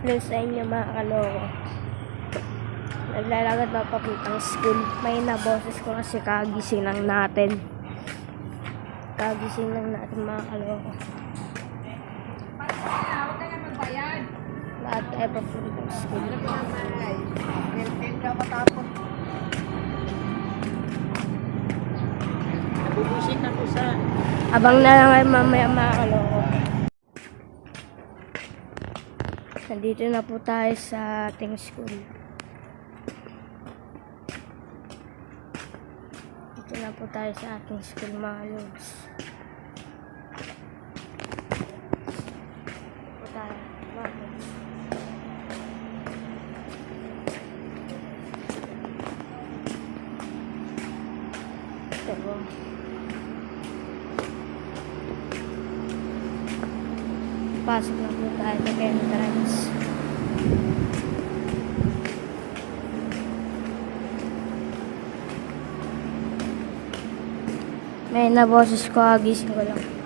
upload sa inyo mga kaloko. Naglalakad na papuntang school. May naboses ko kasi kagising lang natin. Kagising lang natin mga kaloko. Lahat tayo papuntang school. Bubusit ako sa... Abang na lang ay mamaya mga kaloko. Nandito na po tayo sa ating school. Dito na po tayo sa ating school mga lods. Dito tayo mga lods. Ito po. Pasok na po tayo sa entrance. May naboses ko, agising ko lang.